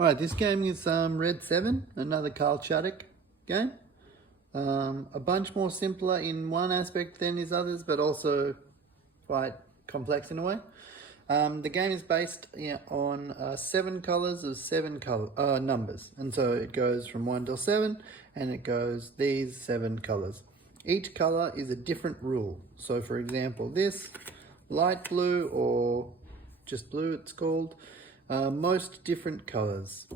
Alright, this game is Red7, another Carl Chudyk game. A bunch more simpler in one aspect than his others, but also quite complex in a way. The game is based on 7 colors of 7 numbers, and so it goes from 1 till 7, and it goes these 7 colors. Each color is a different rule. So for example, this light blue, or just blue it's called, most different colors.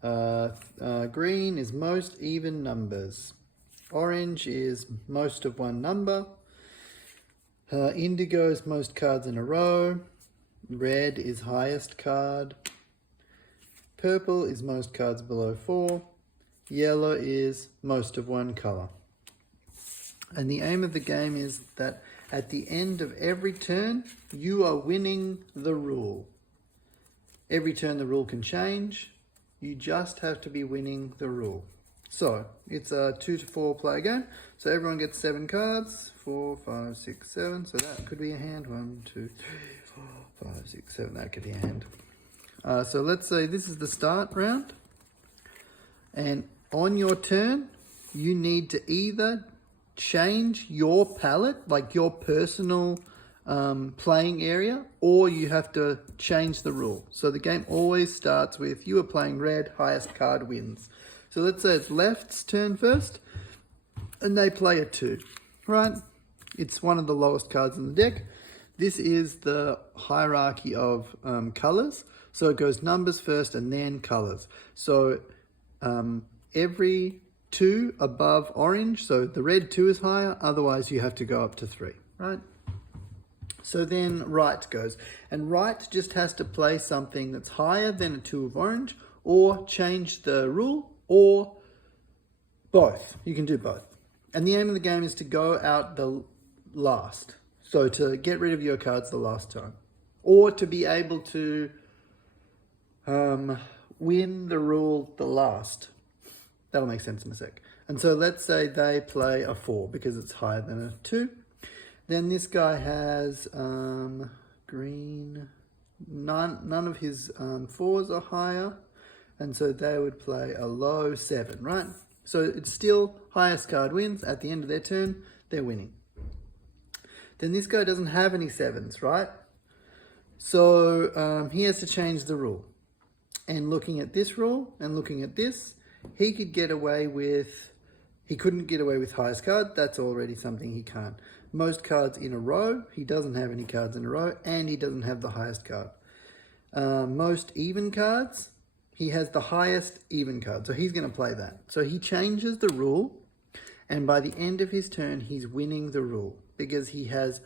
Green is most even numbers. Orange is most of one number. Indigo is most cards in a row. Red is highest card. Purple is most cards below 4. Yellow is most of one color. And the aim of the game is that at the end of every turn, you are winning the rule. Every turn the rule can change. You just have to be winning the rule. So it's a 2 to 4 player game. So everyone gets 7 cards. 4, 5, 6, 7. So that could be a hand. 1, 2, 3, 4, 5, 6, 7. That could be a hand. So let's say this is the start round. And on your turn, you need to either change your palette, like your personal playing area, or you have to change the rule. So the game always starts with you are playing red, highest card wins. So let's say it's left's turn first, and they play a 2, right? It's one of the lowest cards in the deck. This is the hierarchy of colors. So it goes numbers first and then colors. So every 2 above orange, so the red 2 is higher, otherwise you have to go up to 3, right? So then right goes, and right just has to play something that's higher than a 2 of orange, or change the rule, or both. You can do both. And the aim of the game is to go out the last. So to get rid of your cards the last time, or to be able to win the rule the last. That'll make sense in a sec. And so let's say they play a 4 because it's higher than a 2. Then this guy has green. None of his 4s are higher. And so they would play a low 7, right? So it's still highest card wins. At the end of their turn, they're winning. Then this guy doesn't have any 7s, right? So he has to change the rule. And looking at this rule and looking at this, he couldn't get away with highest card. That's already something he can't. Most cards in a row, he doesn't have any cards in a row, and he doesn't have the highest card. Most even cards, he has the highest even card, so he's going to play that. So he changes the rule, and by the end of his turn, he's winning the rule because he has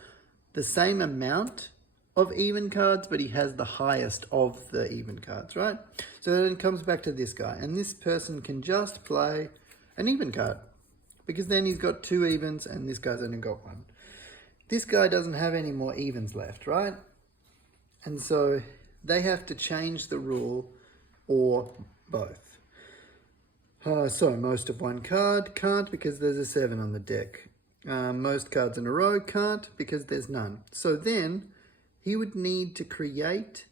the same amount of even cards, but he has the highest of the even cards, right? So then it comes back to this guy, and this person can just play an even card because then he's got 2 evens and this guy's only got 1. This guy doesn't have any more evens left, right? And so they have to change the rule or both. So most of one card can't because there's a 7 on the deck. Most cards in a row can't because there's none. So then he would need to create...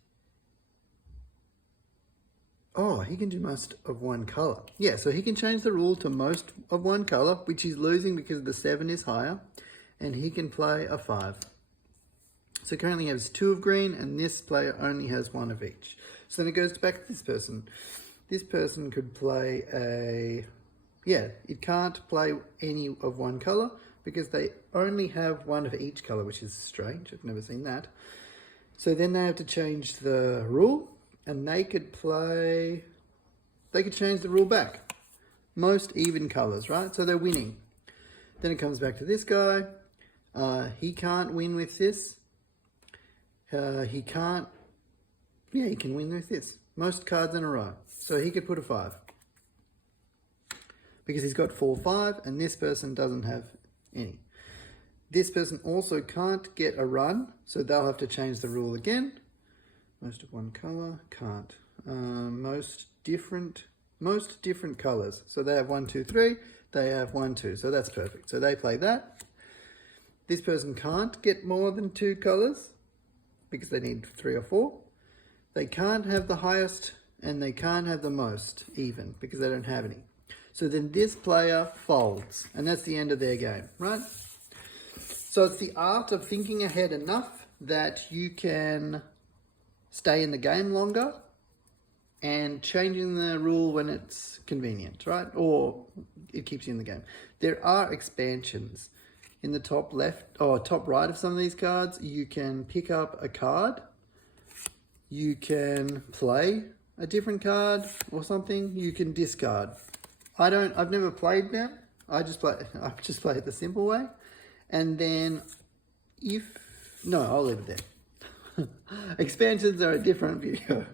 Oh, he can do most of one color. Yeah, so he can change the rule to most of one color, which he's losing because the 7 is higher, and he can play a 5. So currently he has 2 of green, and this player only has 1 of each. So then it goes back to this person. This person could play a... Yeah, it can't play any of one color because they only have 1 of each color, which is strange. I've never seen that. So then they have to change the rule, and they could change the rule back. Most even colors, right? So they're winning. Then it comes back to this guy. He can't win with this. He can win with this. Most cards in a row. So he could put a 5. Because he's got 4, 5, and this person doesn't have any. This person also can't get a run, so they'll have to change the rule again. Most of one color, can't. Most different colors. So they have 1, 2, 3. They have 1, 2. So that's perfect. So they play that. This person can't get more than 2 colors because they need 3 or 4. They can't have the highest and they can't have the most even because they don't have any. So then this player folds, and that's the end of their game, right? So it's the art of thinking ahead enough that you can stay in the game longer and changing the rule when it's convenient, right? Or it keeps you in the game. There are expansions. In the top left or top right of some of these cards, you can pick up a card. You can play a different card or something. You can discard. I've never played them. I just play it the simple way. And then I'll leave it there. Expansions are a different video.